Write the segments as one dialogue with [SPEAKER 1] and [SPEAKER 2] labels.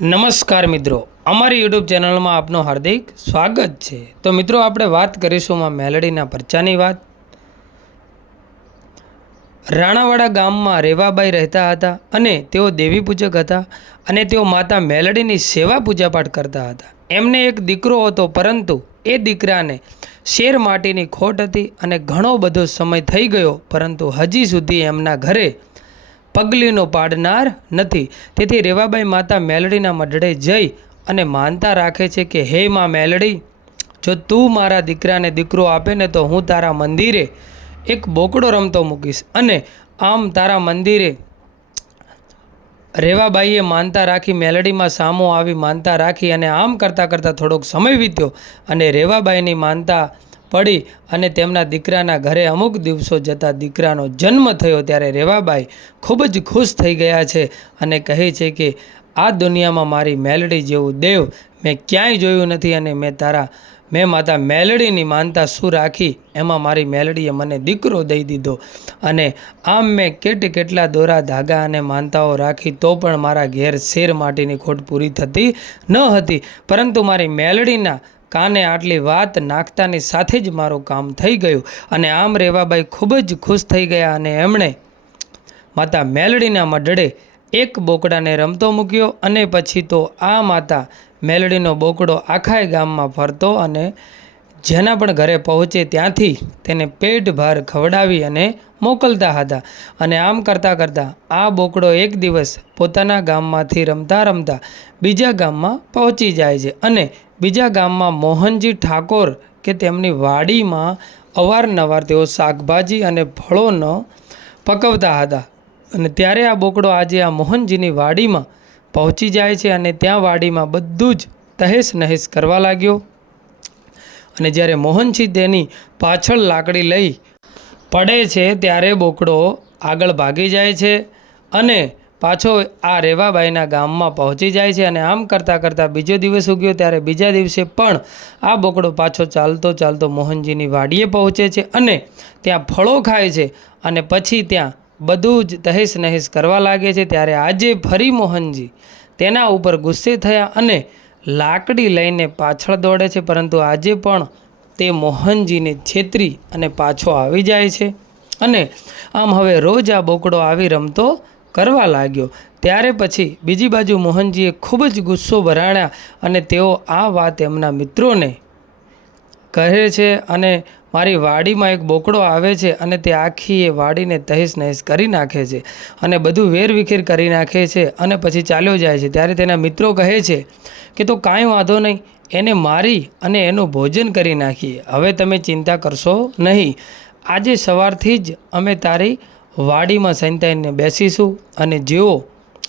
[SPEAKER 1] નમસ્કાર મિત્રો, અમારી યુટ્યુબ ચેનલમાં આપનું હાર્દિક સ્વાગત છે. તો મિત્રો, આપણે વાત કરીશું માં મેલડીના પરચાની વાત. રાણાવાડા ગામમાં રેવાબાઈ રહેતા હતા અને તેઓ દેવી પૂજક હતા અને તેઓ માતા મેલડીની સેવા પૂજાપાઠ કરતા હતા. એમને એક દીકરો હતો, પરંતુ એ દીકરાને શેર માટીની ખોટ હતી અને ઘણો બધો સમય થઈ ગયો, પરંતુ હજી સુધી એમના ઘરે પગલીનો પાડનાર નથી. તેથી રેવાબાઈ માતા મેલડીના મઢડે જઈ અને માનતા રાખે છે કે, હે માં મેલડી, જો તું મારા દીકરાને દીકરો આપે ને તો હું તારા મંદિરે એક બોકડો રમતો મૂકીશ અને આમ તારા મંદિરે રેવાબાઈએ માનતા રાખી મેલડીમાં સામો આવી માનતા રાખી અને આમ કરતાં કરતાં થોડોક સમય વીત્યો અને રેવાબાઈની માનતા પડી અને તેમના દીકરાના ઘરે અમુક દિવસો જતાં દીકરાનો જન્મ થયો ત્યારે રેવાબાઈ ખૂબ જ ખુશ થઈ ગયા છે અને કહે છે કે, આ દુનિયામાં મારી મેલડી જેવું દેવ મેં ક્યાંય જોયું નથી અને મેં તારા, મેં માતા મેલડીની માનતા શું રાખી? એમાં મારી મેલડીએ મને દીકરો દઈ દીધો અને આમ મેં કેટ કેટલા દોરા ધાગા અને માનતાઓ રાખી તો પણ મારા ઘેર શેર માટીની ખોટ પૂરી થતી ન હતી. પરંતુ મારી મેલડીના કાને આટલી વાત નાખતાની સાથે જ મારું કામ થઈ ગયું. અને આમ રેવાબાઈ ખૂબ જ ખુશ થઈ ગયા અને એમણે માતા મેલડીના મઢડે એક બોકડાને રમતો મૂક્યો અને પછી તો આ માતા મેલડીનો બોકડો આખાય ગામમાં ફરતો અને જેના પણ ઘરે પહોંચે ત્યાંથી તેને પેટ ભાર ખવડાવી અને મોકલતા હતા. અને આમ કરતાં કરતાં આ બોકડો એક દિવસ પોતાના ગામમાંથી રમતા રમતા બીજા ગામમાં પહોંચી જાય છે અને બીજા ગામમાં મોહનજી ઠાકોર કે તેમની વાડીમાં અવારનવાર તેઓ શાકભાજી અને ફળોનો પકવતા હતા. અને ત્યારે આ બોકડો આજે આ મોહનજીની વાડીમાં પહોંચી જાય છે અને ત્યાં વાડીમાં બધું જ તહેસ નહેસ કરવા લાગ્યો. અને જ્યારે મોહનજી તેની પાછળ લાકડી લઈ પડે છે, ત્યારે બોકડો આગળ ભાગી જાય છે અને પાછો આ રેવાબાઈના ગામમાં પહોંચી જાય છે અને આમ કરતાં કરતાં બીજો દિવસ ઉગ્યો ત્યારે બીજા દિવસે પણ આ બોકડો પાછો ચાલતો ચાલતો મોહનજીની વાડીએ પહોંચે છે અને ત્યાં ફળો ખાય છે અને પછી ત્યાં બધું જ તહેસ નહેસ કરવા લાગે છે. ત્યારે આજે ફરી મોહનજી તેના ઉપર ગુસ્સે થયા અને લાકડી લઈને પાછળ દોડે છે. પરંતુ આજે પણ તે મોહનજીને છેતરી અને પાછો આવી જાય છે અને આમ હવે રોજ આ બોકડો આવી રમતો કરવા લાગ્યો. ત્યારે પછી બીજી બાજુ મોહનજીએ ખૂબ જ ગુસ્સો ભરાણ્યા અને તેઓ આ વાત એમના મિત્રોને કહે છે અને મારી વાડીમાં એક બોકડો આવે છે અને તે આખી એ વાડીને તહેસ નહેસ કરી નાખે છે અને બધું વેરવિખેર કરી નાખે છે અને પછી ચાલ્યો જાય છે. ત્યારે તેના મિત્રો કહે છે કે તો કાંઈ વાંધો નહીં, એને મારી અને એનું ભોજન કરી નાખીએ. હવે તમે ચિંતા કરશો નહીં. આજે સવારથી જ અમે તારી વાડીમાં સંતાઈને બેસીશું અને જેવો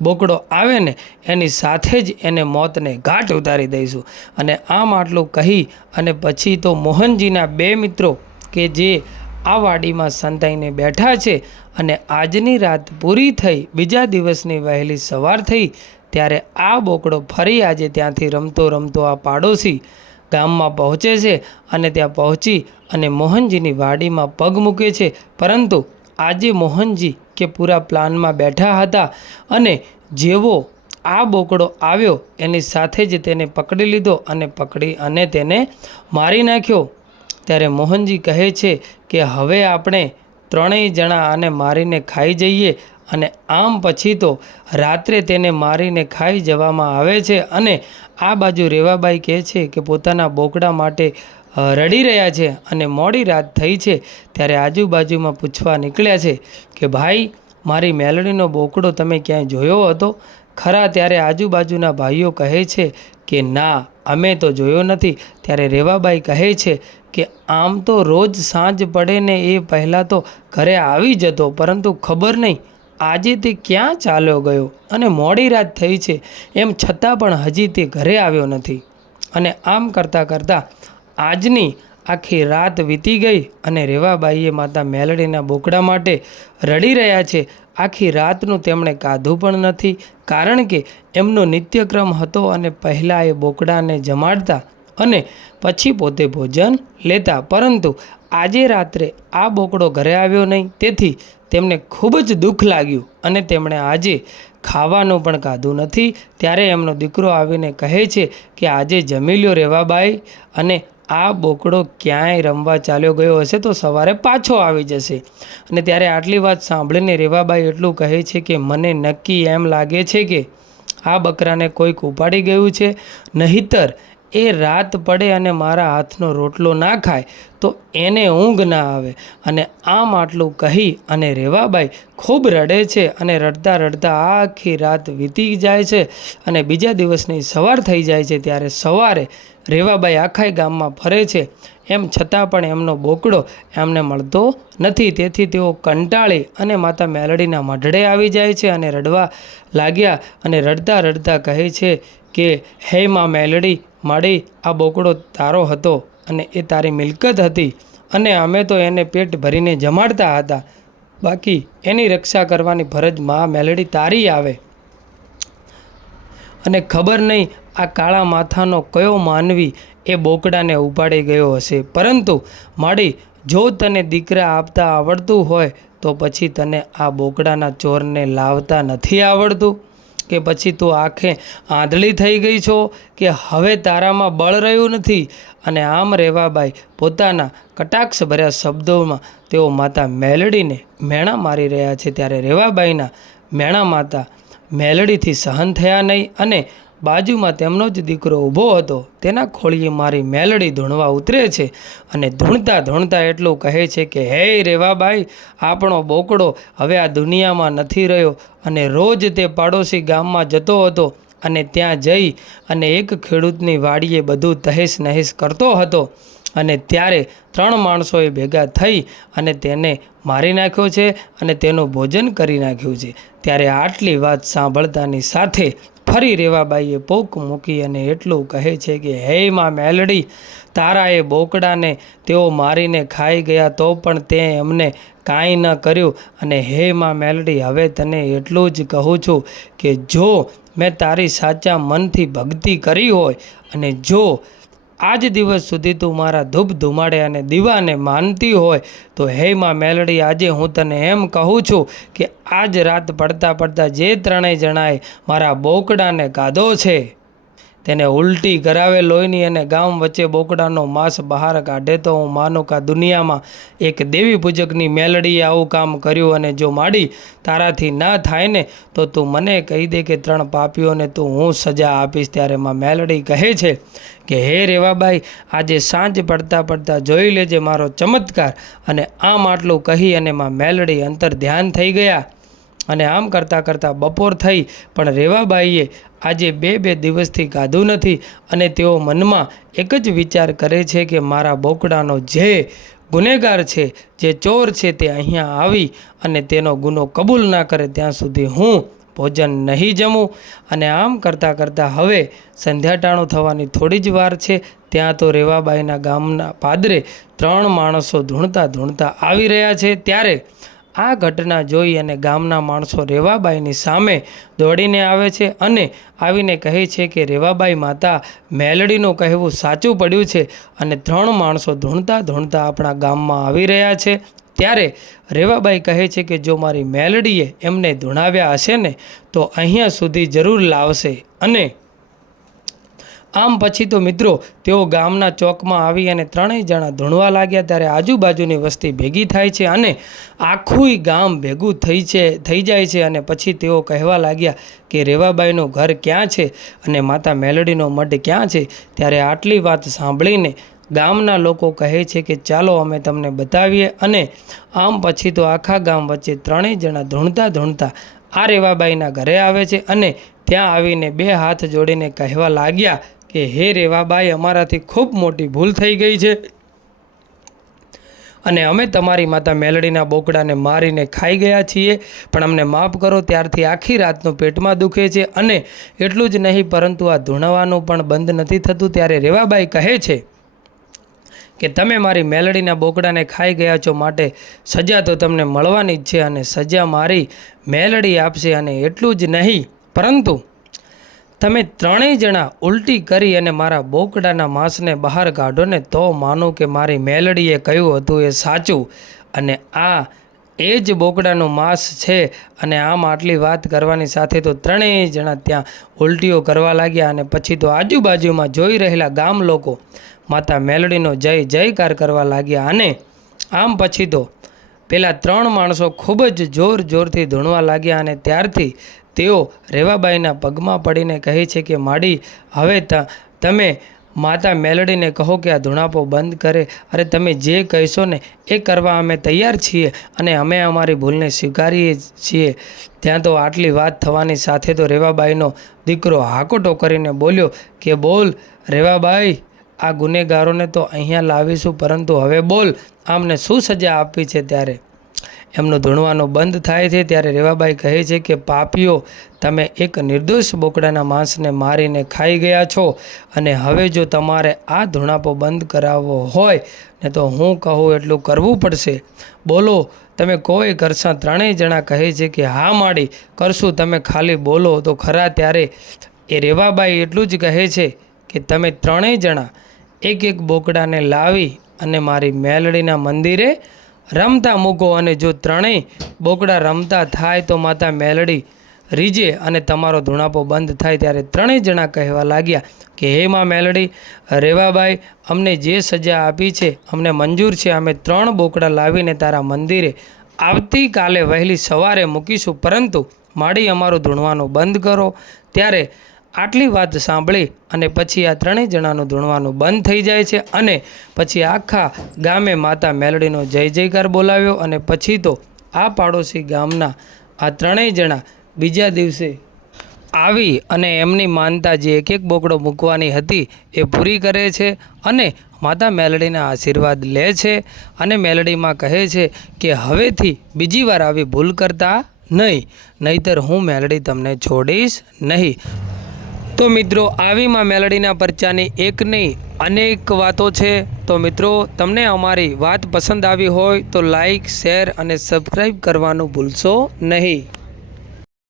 [SPEAKER 1] બોકડો આવે ને એની સાથે જ એને મોતને ઘાટ ઉતારી દઈશું. અને આમ આટલું કહી અને પછી તો મોહનજીના બે મિત્રો કે જે આ વાડીમાં સંતાઈને બેઠા છે અને આજની રાત પૂરી થઈ, બીજા દિવસની વહેલી સવાર થઈ, ત્યારે આ બોકડો ફરી આજે ત્યાંથી રમતો રમતો આ પાડોશી ગામમાં પહોંચે છે અને ત્યાં પહોંચી અને મોહનજીની વાડીમાં પગ મૂકે છે. પરંતુ આજે મોહનજી કે પૂરા પ્લાનમાં બેઠા હતા અને જેવો આ બોકડો આવ્યો એની સાથે જ તેને પકડી લીધો અને પકડી અને તેને મારી નાખ્યો. ત્યારે મોહનજી કહે છે કે હવે આપણે ત્રણેય જણા આને મારીને ખાઈ જઈએ અને આમ પછી તો રાત્રે તેને મારીને ખાઈ જવામાં આવે છે અને આ બાજુ રેવાબાઈ કહે છે કે પોતાના બોકડા માટે રડી રહ્યા છે અને મોડી રાત થઈ છે ત્યારે આજુબાજુમાં પૂછવા નીકળ્યા છે કે, ભાઈ, મારી મેલડીનો બોકડો તમે ક્યાંય જોયો હતો? ખરા ત્યારે આજુબાજુના ભાઈઓ કહે છે કે, ના, અમે તો જોયો નથી. ત્યારે રેવાબાઈ કહે છે કે, આમ તો રોજ સાંજ પડે ને એ પહેલાં તો ઘરે આવી જતો પરંતુ ખબર નહીં, આજે તે ક્યાં ચાલ્યો ગયો અને મોડી રાત થઈ છે, એમ છતાં પણ હજી તે ઘરે આવ્યો નથી. અને આમ કરતાં કરતાં આજની આખી રાત વીતી ગઈ અને રેવાબાઈએ માતા મેલડીના બોકડા માટે રડી રહ્યા છે. આખી રાતનું તેમણે કાધું પણ નથી, કારણ કે એમનો નિત્યક્રમ હતો અને પહેલાં એ બોકડાને જમાડતા અને પછી પોતે ભોજન લેતા. પરંતુ આજે રાત્રે આ બોકડો ઘરે આવ્યો નહીં, તેથી તેમને ખૂબ જ દુઃખ લાગ્યું અને તેમણે આજે ખાવાનું પણ કાધું નથી. ત્યારે એમનો દીકરો આવીને કહે છે કે આજે જમી લ્યો રેવાબાઈ અને આ બોકડો ક્યાંય રમવા ચાલ્યો ગયો હશે તો સવારે પાછો આવી જશે. અને ત્યારે આટલી વાત સાંભળીને રેવાબાઈ એટલું કહે છે કે, મને નક્કી એમ લાગે છે કે આ બકરાને કોઈક ઉપાડી ગયું છે. નહીતર એ રાત પડે અને મારા હાથનો રોટલો ના ખાય, તો એને ઊંઘ ના આવે. અને આમ આટલું કહી અને રેવાબાઈ ખૂબ રડે છે અને રડતા રડતા આખી રાત વીતી જાય છે અને બીજા દિવસની સવાર થઈ જાય છે. ત્યારે સવારે રેવાબાઈ આખાય ગામમાં ફરે છે. એમ છતાં પણ એમનો બોકડો એમને મળતો નથી. તેથી તેઓ કંટાળી અને માતા મેલડીના મઢડે આવી જાય છે અને રડવા લાગ્યા અને રડતા રડતા કહે છે કે, હે માં મેલડી માડી આ બોકડો તારો હતો અને એ તારી મિલકત હતી અને અમે તો એને પેટ ભરીને જમાડતા હતા. બાકી એની રક્ષા કરવાની ફરજમાં મેલડી તારી આવે. અને ખબર નહીં આ કાળા માથાનો કયો માનવી એ બોકડાને ઉપાડી ગયો હશે. પરંતુ માડી, જો તને દીકરા આપતા આવડતું હોય, તો પછી તને આ બોકડાના ચોરને લાવતા નથી આવડતું? કે પછી તું આંખે આંધળી થઈ ગઈ છો? કે હવે તારામાં બળ રહ્યું નથી? અને આમ રેવાબાઈ, પોતાના કટાક્ષ ભર્યા શબ્દોમાં તેઓ માતા મેલડીને મેણા મારી રહ્યા છે. ત્યારે રેવાબાઈના મેણા માતા મેલડીથી સહન થયા નહીં અને બાજુમાં તેમનો જ દીકરો ઊભો હતો. તેના ખોળીએ મારી મેલડી ધૂણવા ઉતરે છે અને ધૂણતા ધૂણતા એટલું કહે છે કે, હે રેવાબાઈ, આપણો બોકડો હવે આ દુનિયામાં નથી રહ્યો. અને રોજ તે પાડોશી ગામમાં જતો હતો અને ત્યાં જઈ અને એક ખેડૂતની વાડીએ બધું તહેસ નહેસ કરતો હતો. અને ત્યારે ત્રણ માણસોએ ભેગા થઈ અને તેને મારી નાખ્યો છે અને તેનું ભોજન કરી નાખ્યું છે. ત્યારે આટલી વાત સાંભળતાની સાથે ફરી રેવાબાઈએ પોક મૂકી અને એટલું કહે છે કે, હે માં મેલડી તારા એ બોકડાને તેઓ મારીને ખાઈ ગયા તો પણ તે એમને કાંઈ ન કર્યું. અને હે માં મેલડી, હવે તને એટલું જ કહું છું કે જો મેં તારી સાચા મનથી ભક્તિ કરી હોય અને જો આજ દિવસ સુધી તું મારા ધૂપ ધુમાડે અને દીવાને માનતી હોય તો હે માં મેલડી, આજે હું તને એમ કહું છું કે આજ રાત પડતા પડતા જે ત્રણેય જણાએ મારા બોકડાને કાધો છે. તેને ઉલટી કરાવે લોહીની અને ગામ વચ્ચે બોકડાનો માંસ બહાર કાઢે તો હું માનું કા દુનિયામાં એક દેવી પૂજકની મેલડીએ આવું કામ કર્યું અને જો માડી તારાથી ના થાય ને, તો તું મને કહી દે કે ત્રણ પાપીઓને તું હું સજા આપીશ. ત્યારે માં મેલડી કહે છે કે, હે રેવાબાઈ, આજે સાંજ પડતા પડતા જોઈ લેજે મારો ચમત્કાર. અને આમ આટલું કહી અને માં મેલડી અંતર ધ્યાન થઈ ગયા. અને આમ કરતાં કરતાં બપોર થઈ, પણ રેવાબાઈએ આજે બે બે દિવસથી ગાધું નથી અને તેઓ મનમાં એક જ વિચાર કરે છે કે મારા બોકડાનો જે ગુનેગાર છે, જે ચોર છે તે અહીંયા આવી અને તેનો ગુનો કબૂલ ના કરે ત્યાં સુધી હું ભોજન નહીં જમું. અને આમ કરતાં કરતાં હવે સંધ્યાટાણું થવાની થોડી જ વાર છે, ત્યાં તો રેવાબાઈના ગામના પાદરે ત્રણ માણસો ધૂણતા ધૂણતા આવી રહ્યા છે. ત્યારે આ ઘટના જોઈ અને ગામના માણસો રેવાબાઈની સામે દોડીને આવે છે અને આવીને કહે છે કે રેવાબાઈ માતા, મેલડીનું કહેવું સાચું પડ્યું છે અને ત્રણ માણસો ધૂણતા ધૂણતા આપણા ગામમાં આવી રહ્યા છે. ત્યારે રેવાબાઈ કહે છે કે જો મારી મેલડીએ એમને ધૂણાવ્યા હશે ને, તો અહીંયા સુધી જરૂર લાવશે અને આમ પછી તો મિત્રો તેઓ ગામના ચોકમાં આવી અને ત્રણેય જણા ધૂણવા લાગ્યા ત્યારે આજુબાજુની વસ્તી ભેગી થાય છે અને આખું ગામ ભેગું થઈ છે, થઈ જાય છે અને પછી તેઓ કહેવા લાગ્યા કે રેવાબાઈનું ઘર ક્યાં છે અને માતા મેલડીનો મઢ ક્યાં છે? ત્યારે આટલી વાત સાંભળીને ગામના લોકો કહે છે કે ચાલો અમે તમને બતાવીએ અને આમ પછી તો આખા ગામ વચ્ચે ત્રણેય જણા ધૂણતા ધૂણતા આ રેવાબાઈના ઘરે આવે છે અને ત્યાં આવીને બે હાથ જોડીને કહેવા લાગ્યા કે, હે રેવાબાઈ, અમારાથી ખૂબ મોટી ભૂલ થઈ ગઈ છે. અને અમે તમારી માતા મેલડીના બોકડાને મારીને ખાઈ ગયા છીએ. પણ અમને માફ કરો, ત્યારથી આખી રાતનું પેટમાં દુખે છે. અને એટલું જ નહીં, પરંતુ આ ધૂણવાનું પણ બંધ નથી થતું. ત્યારે રેવાબાઈ કહે છે કે, તમે મારી મેલડીના બોકડાને ખાઈ ગયા છો માટે સજા તો તમને મળવાની જ છે અને સજા મારી મેલડી આપશે અને એટલું જ નહીં. પરંતુ તમે ત્રણેય જણા ઉલટી કરી અને મારા બોકડાના માંસને બહાર કાઢો ને તો માનો કે મારી મેલડીએ કહ્યું હતું એ સાચું. અને આ એ જ બોકડાનું માંસ છે અને આમ આટલી વાત કરવાની સાથે તો ત્રણેય જણા ત્યાં ઉલટીઓ કરવા લાગ્યા અને પછી તો આજુબાજુમાં જોઈ રહેલા ગામ લોકો માતા મેલડીનો જય જયકાર કરવા લાગ્યા અને આમ પછી તો પેલા ત્રણ માણસો ખૂબ જ જોર જોરથી ધૂણવા લાગ્યા અને ત્યારથી તેઓ રેવાબાઈના પગમાં પડીને કહે છે કે, માડી, હવે તમે માતા મેલડીને કહો કે આ ધૂણાપો બંધ કરે. અરે, તમે જે કહેશો ને એ કરવા અમે તૈયાર છીએ અને અમે અમારી ભૂલને સ્વીકારીએ છીએ. ત્યાં તો આટલી વાત થવાની સાથે તો રેવાબાઈનો દીકરો હાકોટો કરીને બોલ્યો કે, બોલ રેવાબાઈ, આ ગુનેગારોને તો અહીંયા લાવીશું, પરંતુ હવે બોલ, આમને શું સજા આપવી છે ત્યારે? એમનું ધૂણવાનું બંધ થાય છે ત્યારે રેવાબાઈ કહે છે કે, પાપીઓ, તમે એક નિર્દોષ બોકડાના માંસને મારીને ખાઈ ગયા છો અને હવે જો તમારે આ ધૂણાપો બંધ કરાવવો હોય ને તો હું કહું એટલું કરવું પડશે. બોલો, તમે કોઈ કરશા ત્રણેય જણા કહે છે કે, હા, માડી, કરશું, તમે ખાલી બોલો. તો ખરા ત્યારે એ રેવાબાઈ એટલું જ કહે છે કે, તમે ત્રણેય જણા એક એક બોકડાને લાવી અને મારી મેલડીના મંદિરે રમતા મૂકો અને જો ત્રણેય બોકડા રમતા થાય તો માતા મેલડી રીજે અને તમારો ધૂણાપો બંધ થાય ત્યારે ત્રણેય જણા કહેવા લાગ્યા કે, હે માં મેલડી રેવાબાઈ અમને જે સજા આપી છે, અમને મંજૂર છે, અમે ત્રણ બોકડા લાવીને તારા મંદિરે આવતીકાલે વહેલી સવારે મૂકીશું, પરંતુ માડી અમારું ધૂણવાનું બંધ કરો. ત્યારે આટલી વાત સાંભળી અને પછી આ ત્રણેય જણાનું ધૂણવાનું બંધ થઈ જાય છે અને પછી આખા ગામે માતા મેલડીનો જય જયકાર બોલાવ્યો અને પછી તો આ પાડોશી ગામના આ ત્રણેય જણા બીજા દિવસે આવી અને એમની માનતા જે એક એક બોકડો મૂકવાની હતી એ પૂરી કરે છે અને માતા મેલડીના આશીર્વાદ લે છે અને મેલડીમાં કહે છે કે હવેથી બીજી વાર આવી ભૂલ કરતા નહીં, નહીતર હું મેલડી તમને છોડીશ નહીં. તો મિત્રો, આવીમાં મેલડીના પરચાની એક નહીં, અનેક વાતો છે. તો મિત્રો, તમને અમારી વાત પસંદ આવી હોય તો લાઈક, શેર અને સબસ્ક્રાઈબ કરવાનું ભૂલશો નહીં.